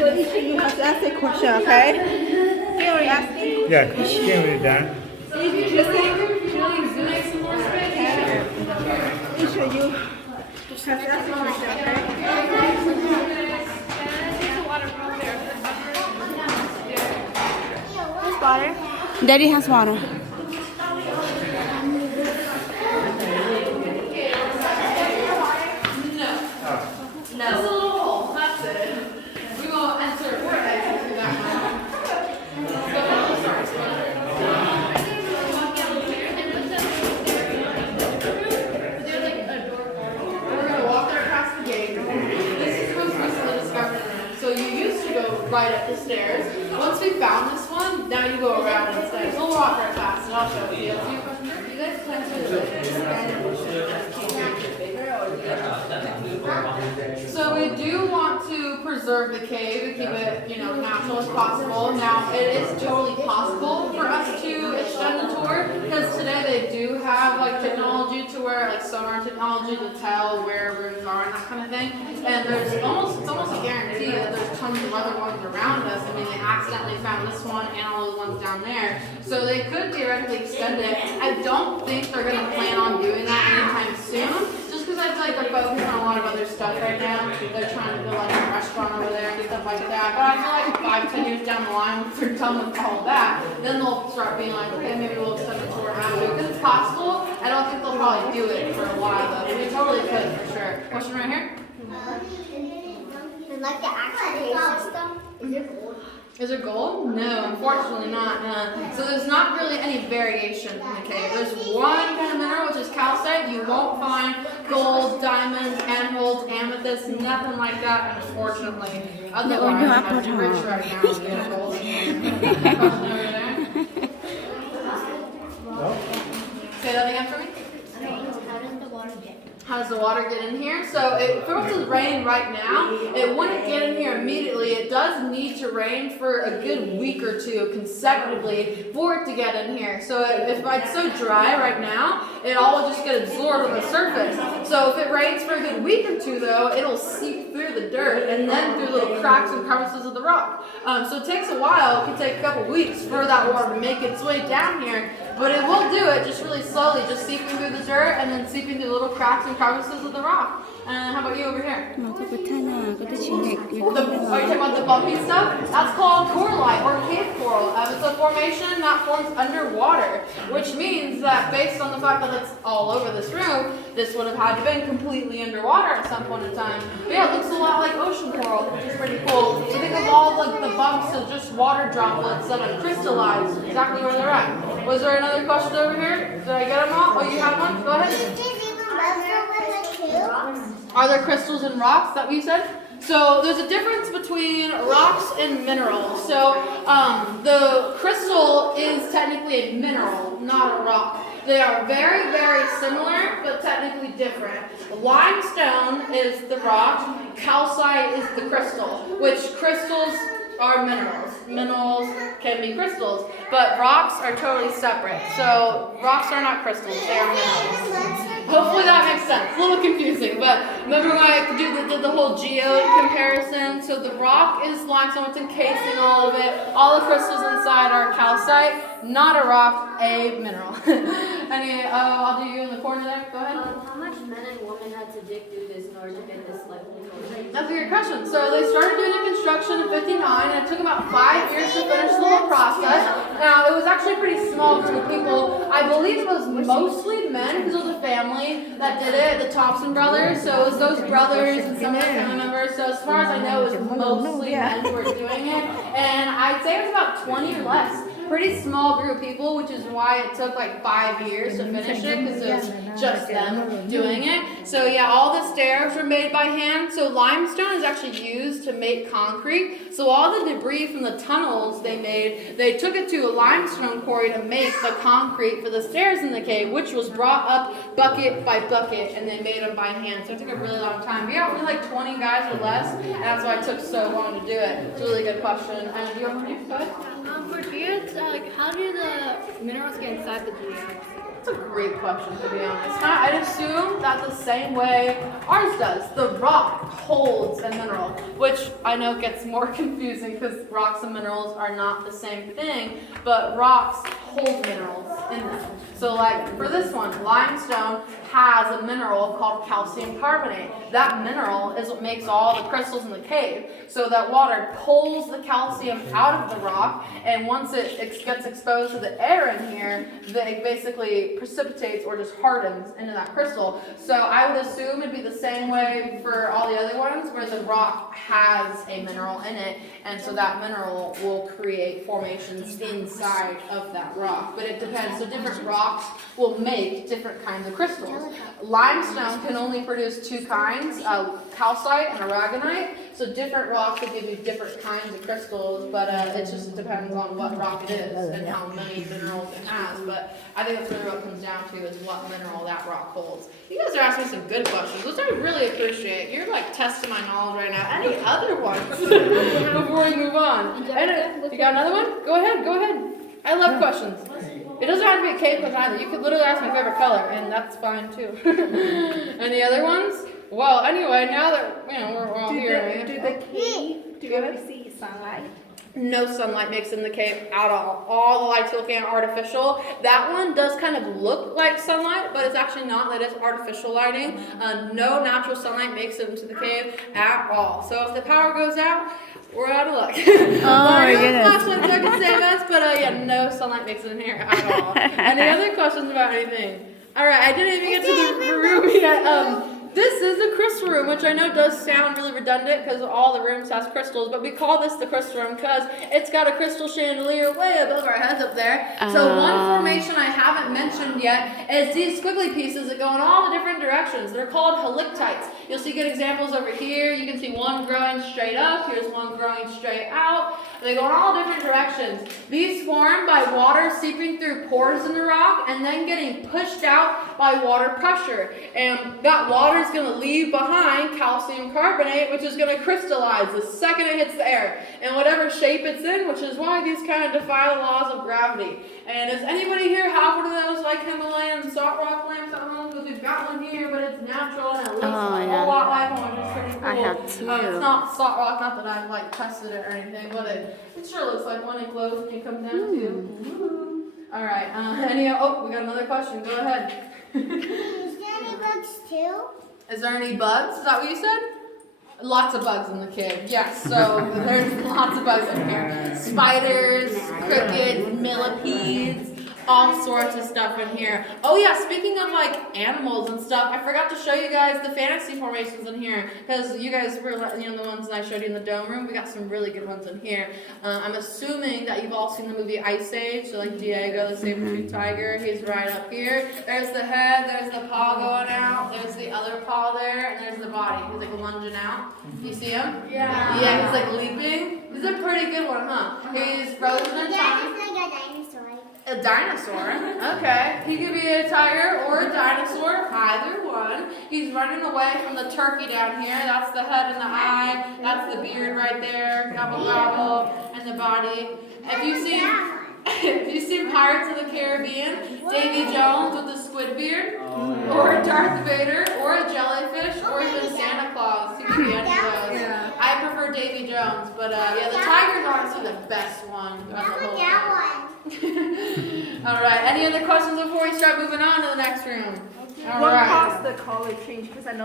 So each of you have to ask a question, okay? He already asked me. Yeah, she came with that. Each of you have to ask a question, okay? Water. Daddy has water. No. It's a little hole. That's it. We won't enter or exit through that one. We're going to walk there past the gate. This is supposed to be the discovery room. So you used to go right up the stairs. Once we found this one, now you go around instead. So we'll walk right past and I'll show you. Do you guys plan to expand So we do want to preserve the cave and keep it, natural as possible. Now, it is totally possible for us to extend the tour because today they do have technology to where sonar technology to tell where rooms are and that kind of thing. And it's almost a guarantee that there's tons of other ones around us. I mean, they accidentally found this one and all those ones down there, so they could theoretically extend it. I don't think they're going to plan on doing that anytime soon. I feel like they're focused on a lot of other stuff right now. They're trying to build a restaurant over there and stuff like that. But I feel like 5-10 years down the line, once they're done with all of that, then they'll start being like, okay, maybe we'll extend the tour after. Because it's possible. I don't think they'll probably do it for a while though. But we totally could for sure. Question right here? And the actual cave system, is it gold? Is it gold? No, unfortunately not. So there's not really any variation in the cave. There's one kind of mineral, which is calcite. You won't find gold, diamonds, emeralds, amethyst, nothing like that, unfortunately. Otherwise, I'm rich right now with gold. Question over there. Say that again for me. How does the water get in here? So if it were to rain right now, it wouldn't get in here immediately. It does need to rain for a good week or two consecutively for it to get in here. So if it's so dry right now, it all will just get absorbed on the surface. So if it rains for a good week or two though, it'll seep through the dirt and then through little cracks and crevices of the rock. So it takes a while. It can take a couple weeks for that water to make its way down here. But it will do it just really slowly, just seeping through the dirt and then seeping through little cracks and crevices of the rock. And how about you over here? Nó có cái thanh nào, có cái chuyện này. Are you talking about the bumpy stuff? That's called coralite or cave coral. It's a formation that forms underwater, which means that based on the fact that it's all over this room, this would have had to been completely underwater at some point in time. But yeah, it looks a lot like ocean coral, which is pretty cool. So think of all the bumps of just water droplets that have crystallized exactly where they're at. Was there another question over here? Did I get them all? Oh, you have one? Go ahead. Are there crystals in rocks? Is that what you said? So there's a difference between rocks and minerals. So the crystal is technically a mineral, not a rock. They are very, very similar, but technically different. Limestone is the rock, calcite is the crystal, which crystals are minerals. Minerals can be crystals, but rocks are totally separate. So rocks are not crystals, they are minerals. Hopefully that makes sense. A little confusing, but remember when I did the whole geode comparison? So the rock is limestone, it's encasing all of it. All the crystals inside are calcite, not a rock, a mineral. I'll do you in the corner there. Go ahead. How much men and women had to dig through this in order to get this level? That's a good question. So they started doing the construction in '59, and it took about 5 years to finish the whole process. Now, it was actually a pretty small group of people. I believe it was mostly men, because it was a family that did it, the Thompson brothers. So it was those brothers and some of the family members. So as far as I know, it was mostly men who were doing it. And I'd say it was about 20 or less. Pretty small group of people, which is why it took 5 years to finish it, because it was just them doing it. So yeah, all the stairs were made by hand. So limestone is actually used to make concrete. So all the debris from the tunnels they made, they took it to a limestone quarry to make the concrete for the stairs in the cave, which was brought up bucket by bucket, and they made them by hand. So it took a really long time. But yeah, only 20 guys or less, and that's why it took so long to do it. It's a really good question. And do you have one here? Go ahead. For geodes, how do the minerals get inside the geodes? That's a great question, to be honest. I'd assume that the same way ours does. The rock holds a mineral, which I know gets more confusing because rocks and minerals are not the same thing, but rocks hold minerals in them. So like for this one, limestone has a mineral called calcium carbonate. That mineral is what makes all the crystals in the cave. So that water pulls the calcium out of the rock, and once it gets exposed to the air in here, it basically precipitates or just hardens into that crystal. So I would assume it'd be the same way for all the other ones, where the rock has a mineral in it, and so that mineral will create formations inside of that rock. But it depends. So different rocks will make different kinds of crystals. Limestone can only produce two kinds, calcite and aragonite. So different rocks will give you different kinds of crystals, but it just depends on what rock it is and how many minerals it has. But I think that's really what it comes down to, is what mineral that rock holds. You guys are asking some good questions, which I really appreciate. You're like testing my knowledge right now. Any other ones before we move on? You got another one? Go ahead. I love questions. It doesn't have to be a cave question either. You could literally ask my favorite color, and that's fine too. Any other ones? Well, anyway, now that we're all here. Do you ever see sunlight? No sunlight makes in the cave at all. All the lights you're looking at are artificial. That one does kind of look like sunlight, but it's actually not. That is artificial lighting. No natural sunlight makes it into the cave at all. So if the power goes out, we're out of luck. my goodness. Flashlights are can save us, but yeah, no sunlight makes it in here at all. Any other questions about anything? All right, I didn't even get to the room yet. This is a crystal room, which I know does sound really redundant because all the rooms has crystals, but we call this the crystal room because it's got a crystal chandelier way above our heads up there. So one formation I haven't mentioned yet is these squiggly pieces that go in all the different directions. They're called halictites. You'll see good examples over here. You can see one growing straight up. Here's one growing straight out. They go in all different directions. These form by water seeping through pores in the rock and then getting pushed out by water pressure. And that water is going to leave behind calcium carbonate, which is going to crystallize the second it hits the air in whatever shape it's in, which is why these kind of defy the laws of gravity. And does anybody here have one of those like Himalayan salt rock lamps at home? Because we've got one here, but it's natural and it looks a whole lot like one, which is pretty cool. I have two. It's not salt rock, not that I've like tested it or anything, but it sure looks like one enclosed when you come down to. All right. We got another question. Go ahead. Is there any bugs too? Is there any bugs? Is that what you said? Lots of bugs in the cave. Yes, so there's lots of bugs in here. Spiders, crickets, millipedes, all sorts of stuff in here. Oh yeah, speaking of like animals and stuff, I forgot to show you guys the fantasy formations in here because you guys were the ones that I showed you in the dome room. We got some really good ones in here. I'm assuming that you've all seen the movie Ice Age, so like Diego, the saber-toothed tiger, he's right up here. There's the head, there's the paw going out, there's the other paw there, and there's the body. He's like lunging out. You see him? Yeah. Yeah, he's like leaping. He's a pretty good one, huh? He's frozen in time. It's like a dinosaur. A dinosaur? Okay. He could be a tiger or a dinosaur, either one. He's running away from the turkey down here. That's the head and the eye. That's the beard right there. Gobble gobble. And the body. Have you seen Pirates of the Caribbean? Davy Jones with the squid beard? Or Darth Vader? Or a jellyfish? Or even Santa Claus? He could be any of those. I prefer Davy Jones, but the tiger's honestly the best one. All right. Any other questions before we start moving on to the next room? All What right. caused the color change? Because I know